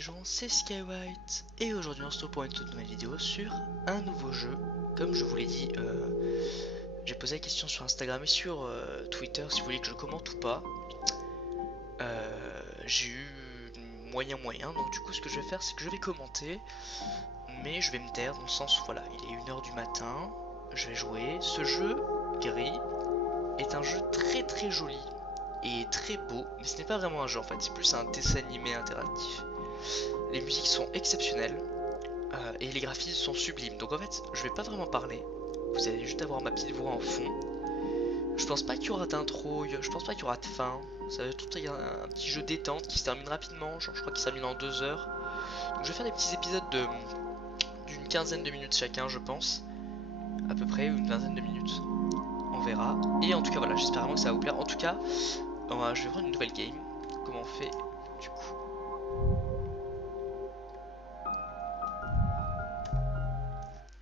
gens, c'est Skywhite et aujourd'hui on se retrouve pour une toute nouvelle vidéo sur un nouveau jeu. Comme je vous l'ai dit, j'ai posé la question sur Instagram et sur Twitter si vous voulez que je commente ou pas. J'ai eu moyen, donc du coup ce que je vais faire c'est que je vais commenter, mais je vais me taire dans le sens où voilà, il est 1h du matin, je vais jouer. Ce jeu, Gris, est un jeu très joli et très beau, mais ce n'est pas vraiment un jeu en fait, c'est plus un dessin animé interactif. Les musiques sont exceptionnelles et les graphismes sont sublimes. Donc en fait, je vais pas vraiment parler. Vous allez juste avoir ma petite voix en fond. Je pense pas qu'il y aura d'intro, je pense pas qu'il y aura de fin. Ça va être tout un petit jeu détente qui se termine rapidement. Genre, je crois qu'il se termine en 2 heures. Donc je vais faire des petits épisodes d'une quinzaine de minutes chacun, je pense. À peu près, une vingtaine de minutes. On verra. Et en tout cas, voilà, j'espère vraiment que ça va vous plaire. En tout cas, je vais prendre une nouvelle game. Comment on fait du coup?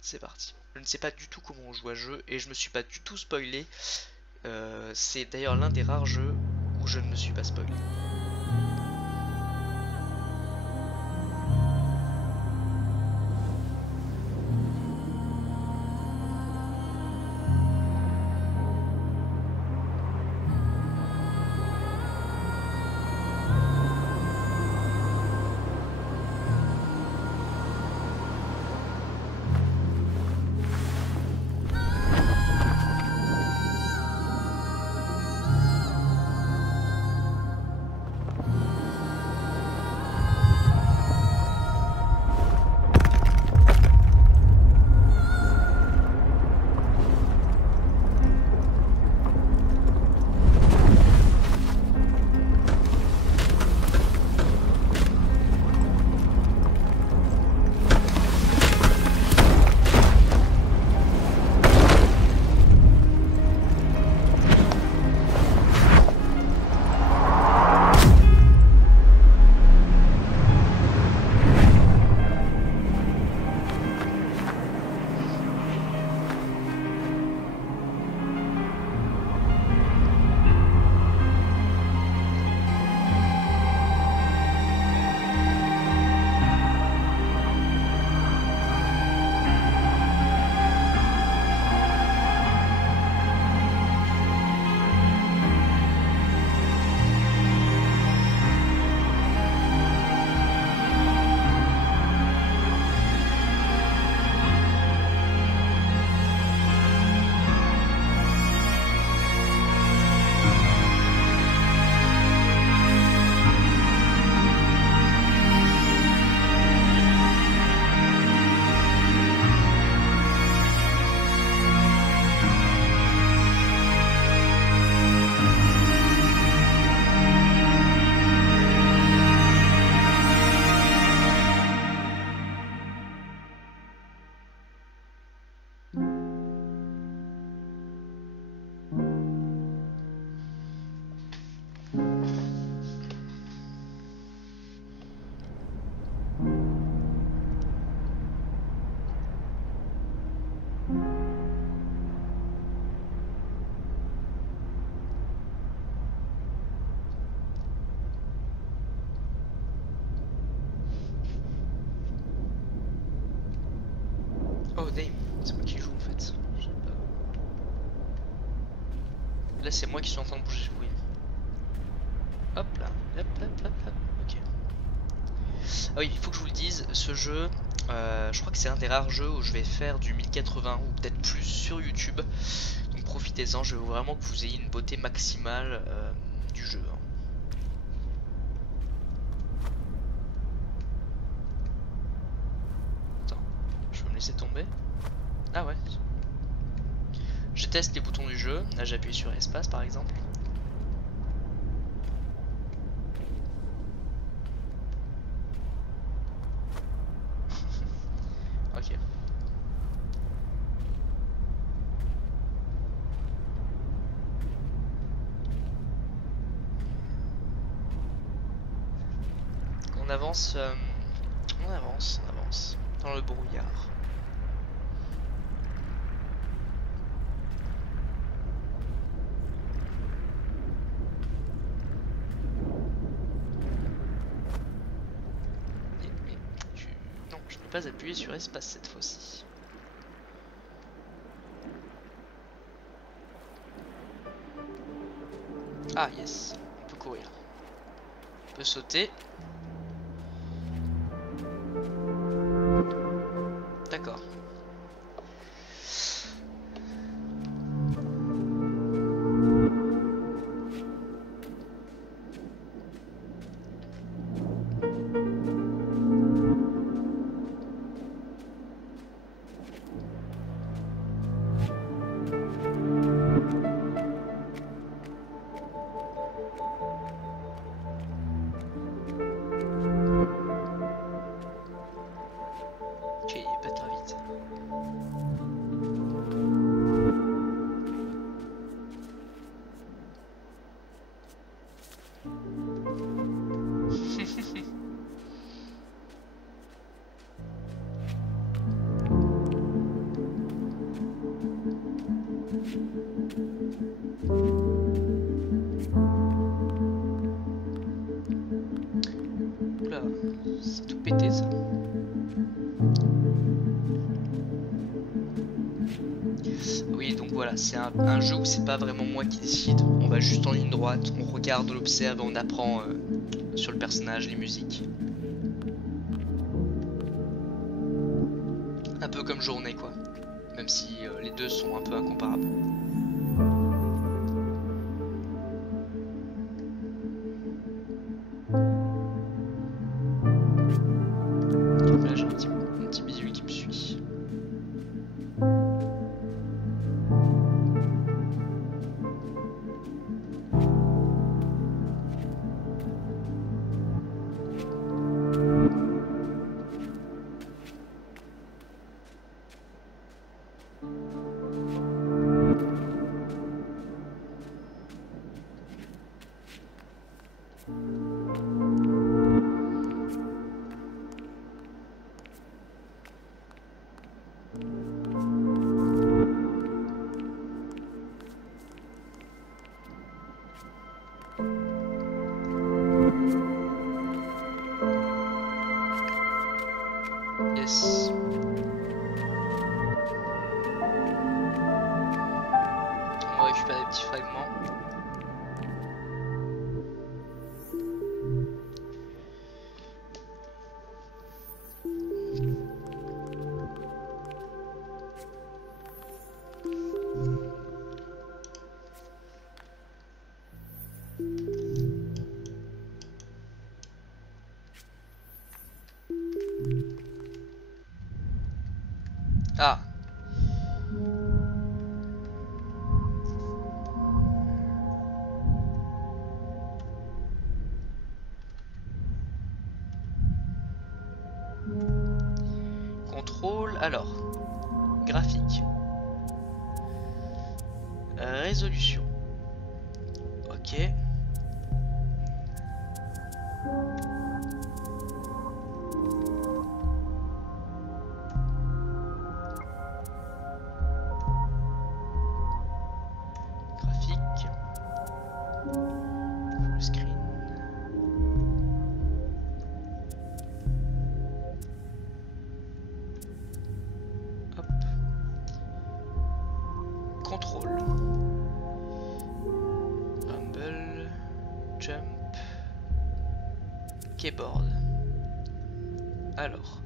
C'est parti. Je ne sais pas du tout comment on joue à jeu et je me suis pas du tout spoilé. C'est d'ailleurs l'un des rares jeux où je ne me suis pas spoilé. Oh damn, c'est moi qui joue en fait. Je sais pas. Là c'est moi qui suis en train de bouger, oui. Hop là, hop, ok. Ah oui, il faut que je vous le dise, ce jeu, je crois que c'est un des rares jeux où je vais faire du 1080 ou peut-être plus sur YouTube. Donc profitez-en, je veux vraiment que vous ayez une beauté maximale du jeu. Attends, je peux me laisser tomber? Ah ouais. Je teste les boutons du jeu, là j'appuie sur espace par exemple. Ok. On avance, on avance dans le brouillard. Pas appuyer sur espace cette fois-ci. Ah yes, on peut courir. On peut sauter. D'accord. Ok, pas très vite. Oula, c'est tout pété ça. Oui, donc voilà, c'est un jeu où c'est pas vraiment moi qui décide. On va juste en ligne droite, on regarde, on observe et on apprend sur le personnage, les musiques. Un peu comme Journée quoi. Même si les deux sont un peu incomparables. Là j'ai un petit bisou qui me suit. Yes. On récupère des petits fragments. Ah. Contrôle, alors. Graphique. Résolution. Ok. Graphique. Full screen. Hop. Contrôle. Rumble. Jump. Keyboard. Alors.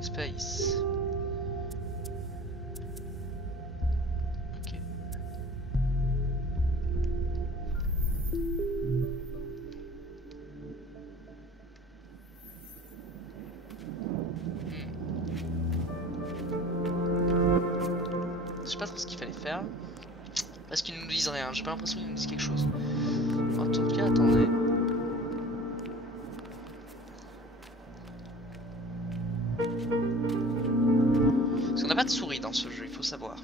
Space. Ok. Je sais pas trop ce qu'il fallait faire. Parce qu'ils nous disent rien, j'ai pas l'impression qu'ils nous disent quelque chose. En tout cas, attendez. Parce qu'on n'a pas de souris dans ce jeu, il faut savoir.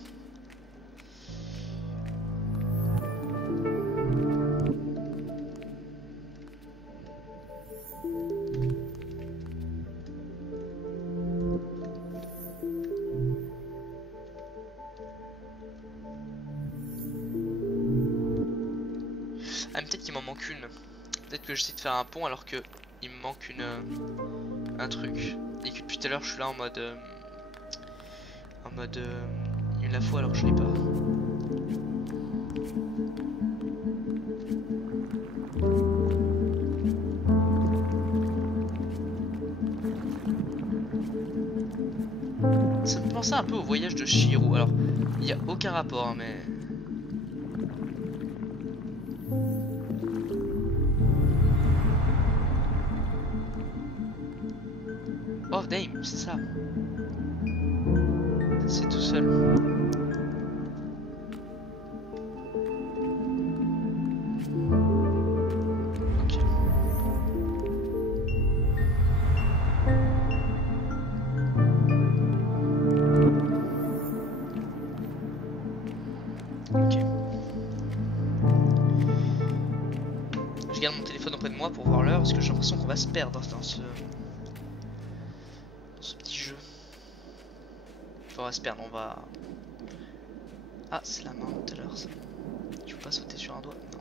Ah, mais peut-être qu'il m'en manque une. Peut-être que j'essaie de faire un pont alors que il me manque un truc. Et que depuis tout à l'heure je suis là en mode il me la faut alors que je l'ai pas. Ça me pensait un peu au voyage de Chihiro. Alors, il n'y a aucun rapport, hein, mais... Off Name, c'est ça. C'est tout seul. Ok. Ok. Je garde mon téléphone auprès de moi pour voir l'heure parce que j'ai l'impression qu'on va se perdre dans ce petit jeu. On va se perdre, on va... Ah, c'est la main tout à l'heure ça. Tu peux pas sauter sur un doigt? Non.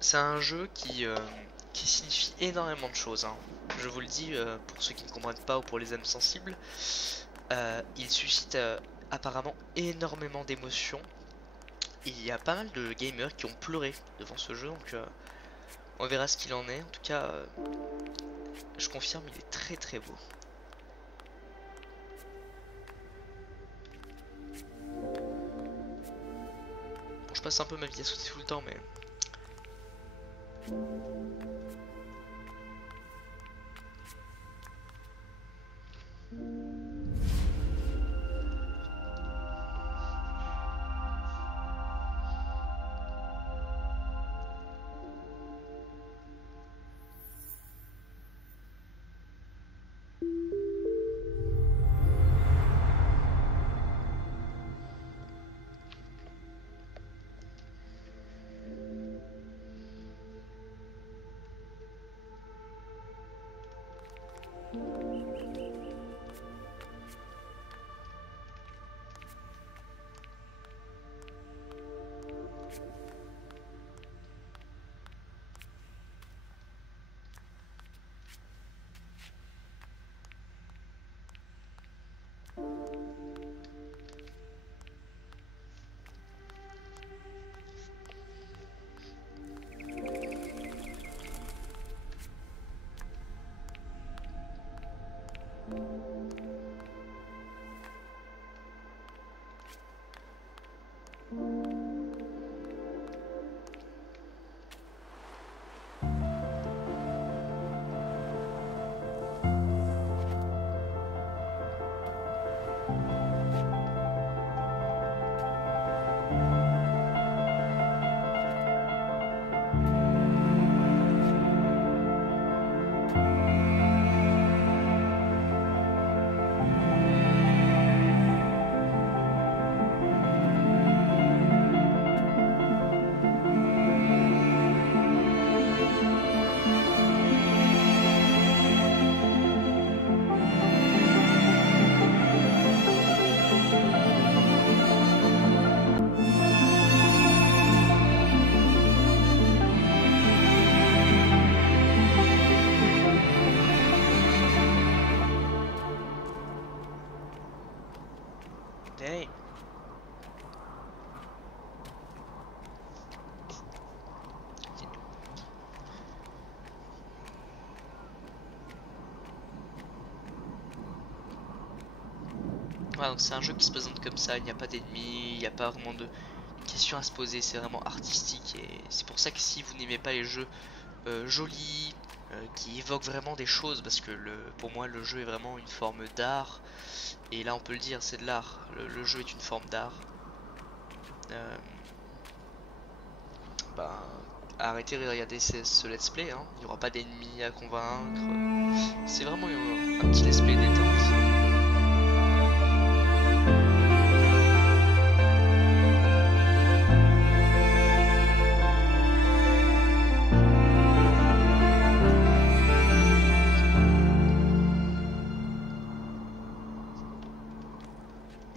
C'est un jeu qui signifie énormément de choses, hein. Je vous le dis, pour ceux qui ne comprennent pas ou pour les âmes sensibles, il suscite apparemment énormément d'émotions. Il y a pas mal de gamers qui ont pleuré devant ce jeu, donc on verra ce qu'il en est. En tout cas, je confirme, il est très très beau. Bon, je passe un peu ma vie à sauter tout le temps, mais... Dang. Voilà, donc c'est un jeu qui se présente comme ça, il n'y a pas d'ennemis, il n'y a pas vraiment de questions à se poser, c'est vraiment artistique et c'est pour ça que si vous n'aimez pas les jeux jolis, qui évoque vraiment des choses, parce que pour moi le jeu est vraiment une forme d'art, et là on peut le dire, c'est de l'art, le jeu est une forme d'art. Euh, bah, arrêtez de regarder ce let's play, hein. Il n'y aura pas d'ennemis à convaincre, c'est vraiment un petit let's play détente.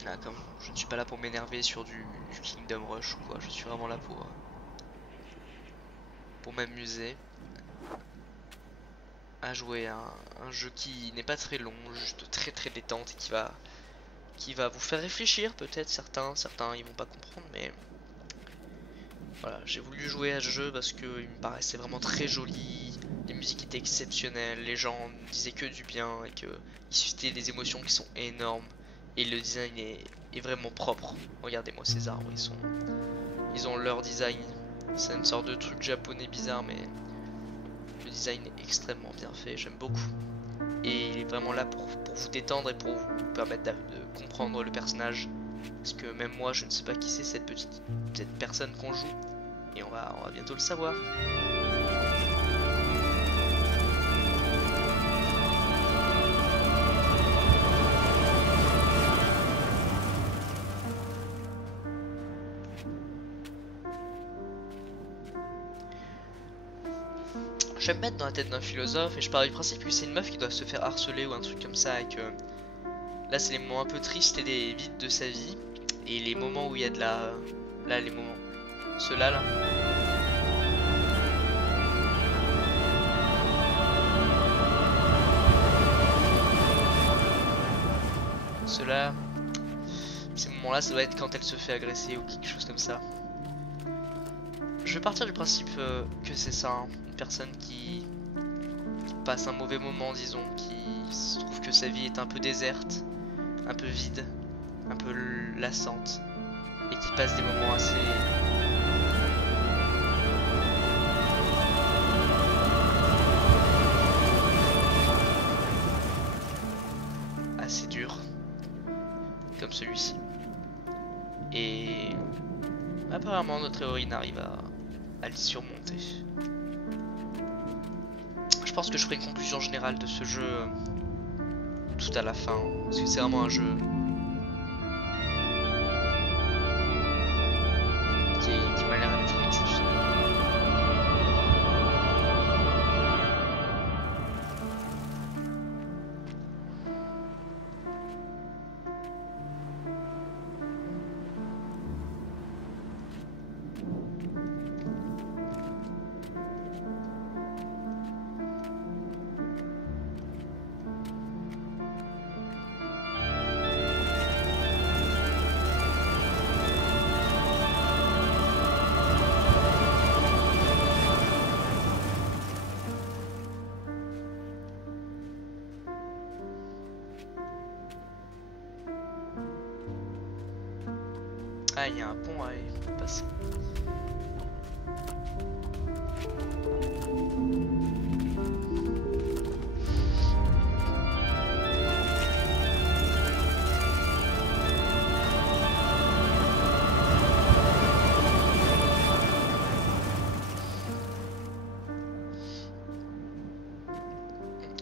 Ah, comme je ne suis pas là pour m'énerver sur du Kingdom Rush ou quoi, je suis vraiment là pour m'amuser à jouer à un jeu qui n'est pas très long, juste très détente et qui va vous faire réfléchir peut-être. Certains ils vont pas comprendre, mais voilà, j'ai voulu jouer à ce jeu parce que il me paraissait vraiment très joli, les musiques étaient exceptionnelles, les gens ne disaient que du bien et que il suscitait des émotions qui sont énormes, et le design est vraiment propre. Regardez-moi ces arbres, ils ont leur design, c'est une sorte de truc japonais bizarre, mais le design est extrêmement bien fait, j'aime beaucoup. Et il est vraiment là pour vous détendre et pour vous permettre de comprendre le personnage. Parce que même moi je ne sais pas qui c'est cette personne qu'on joue. Et on va bientôt le savoir. Je vais me mettre dans la tête d'un philosophe et je pars du principe que c'est une meuf qui doit se faire harceler ou un truc comme ça, et que là c'est les moments un peu tristes et des vides de sa vie, et les moments où il y a de la... Là les moments... Ceux-là là. Ceux-là... Ces moments-là ça doit être quand elle se fait agresser ou quelque chose comme ça. Je vais partir du principe que c'est ça, hein. Une personne qui passe un mauvais moment, disons, qui trouve que sa vie est un peu déserte, un peu vide, un peu lassante, et qui passe des moments assez durs, comme celui-ci. Et apparemment notre héroïne arrive à le surmonter. Je pense que je ferai une conclusion générale de ce jeu tout à la fin, parce que c'est vraiment un jeu qui m'a l'air d'être exceptionnel. Ah, il y a un pont à passer.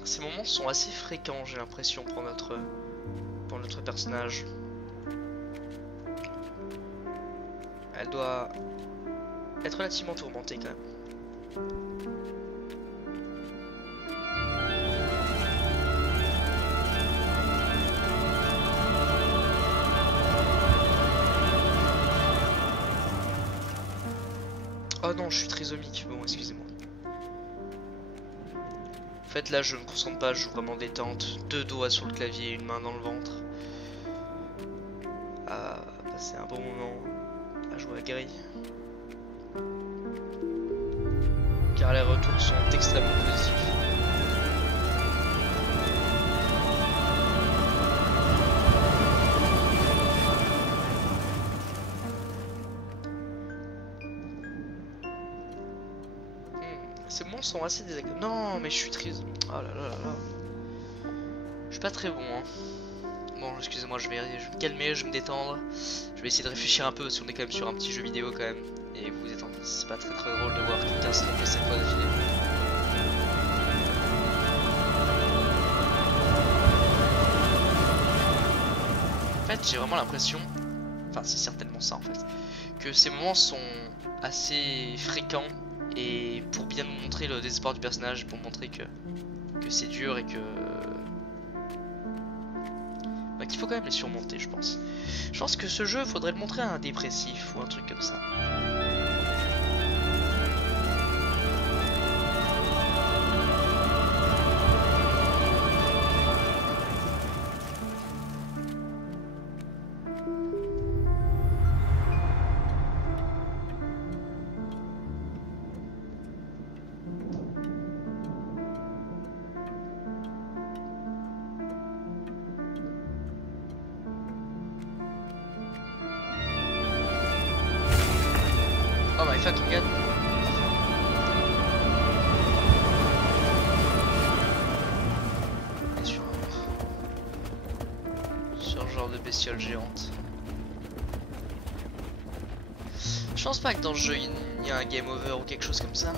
Ces moments sont assez fréquents, j'ai l'impression, pour notre personnage. Elle doit être relativement tourmentée quand même. Oh non, je suis trisomique, bon excusez-moi. En fait là je me concentre pas, je joue vraiment détente. 2 doigts sur le clavier, une main dans le ventre. À passer un bon moment à jouer à Gris. Car les retours sont extrêmement positifs. Ces moments sont assez désagréables. Non, mais je suis triste. Oh là là là là. Je suis pas très bon, hein. Bon, excusez-moi, je vais me calmer, je vais me détendre. Je vais essayer de réfléchir un peu parce qu'on est quand même sur un petit jeu vidéo quand même. Et vous êtes en... C'est pas très drôle de voir quelqu'un se tromper 5 fois d'affilée. En fait, j'ai vraiment l'impression, enfin c'est certainement ça en fait, que ces moments sont assez fréquents et pour bien nous montrer le désespoir du personnage, pour montrer que c'est dur et que bah, qu'il faut quand même les surmonter, je pense. Je pense que ce jeu, faudrait le montrer à un dépressif ou un truc comme ça. Oh my fucking god. Et sur ce genre de bestiole géante. Je pense pas que dans le jeu il y a un game over ou quelque chose comme ça.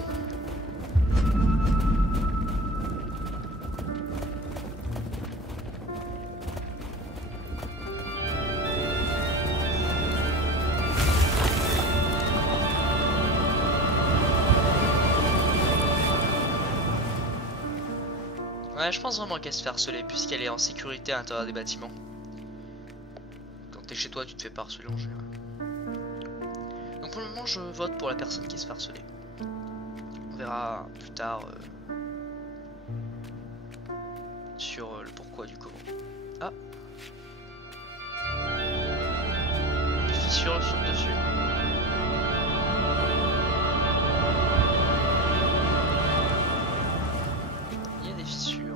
Ouais, je pense vraiment qu'elle se fait harceler puisqu'elle est en sécurité à l'intérieur des bâtiments. Quand t'es chez toi, tu te fais pas harceler en général. Donc pour le moment, je vote pour la personne qui se fait harceler. On verra plus tard sur le pourquoi du comment. Ah, des fissures sur le dessus. Il y a des fissures.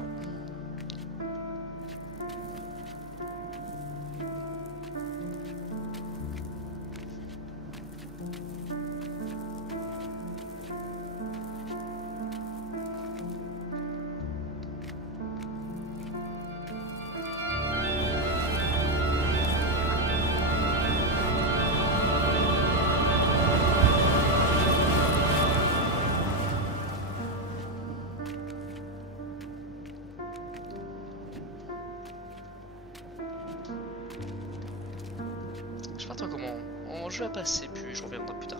Je sais pas trop comment je vais passer, puis je reviendrai plus tard.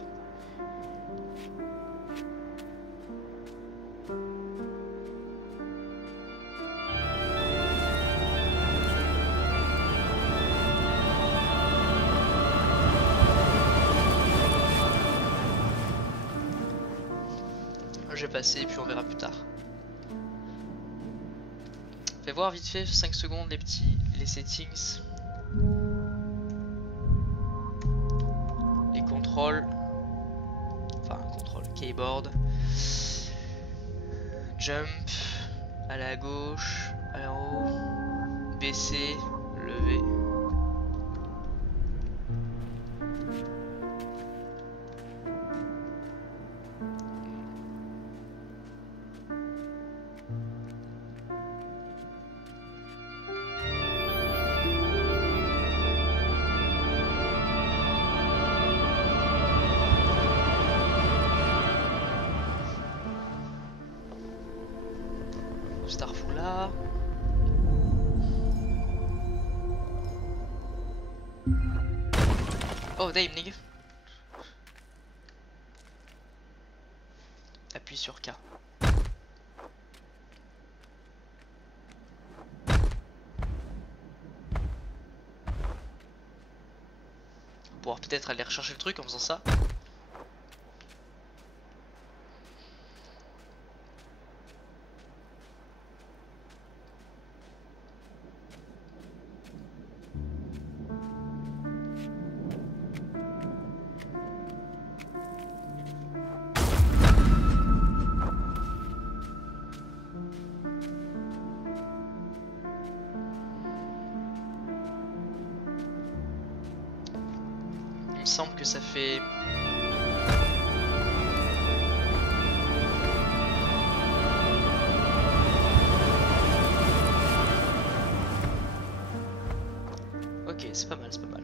Je vais passer et puis on verra plus tard. Fais voir vite fait 5 secondes les settings. Les contrôles. Enfin contrôle keyboard. Jump. Aller à gauche. Aller en haut. Baisser. Lever. Starful là. Oh damn nigga. Appuie sur K. On va pouvoir peut-être aller rechercher le truc en faisant ça. Il me semble que ça fait... c'est pas mal, c'est pas mal.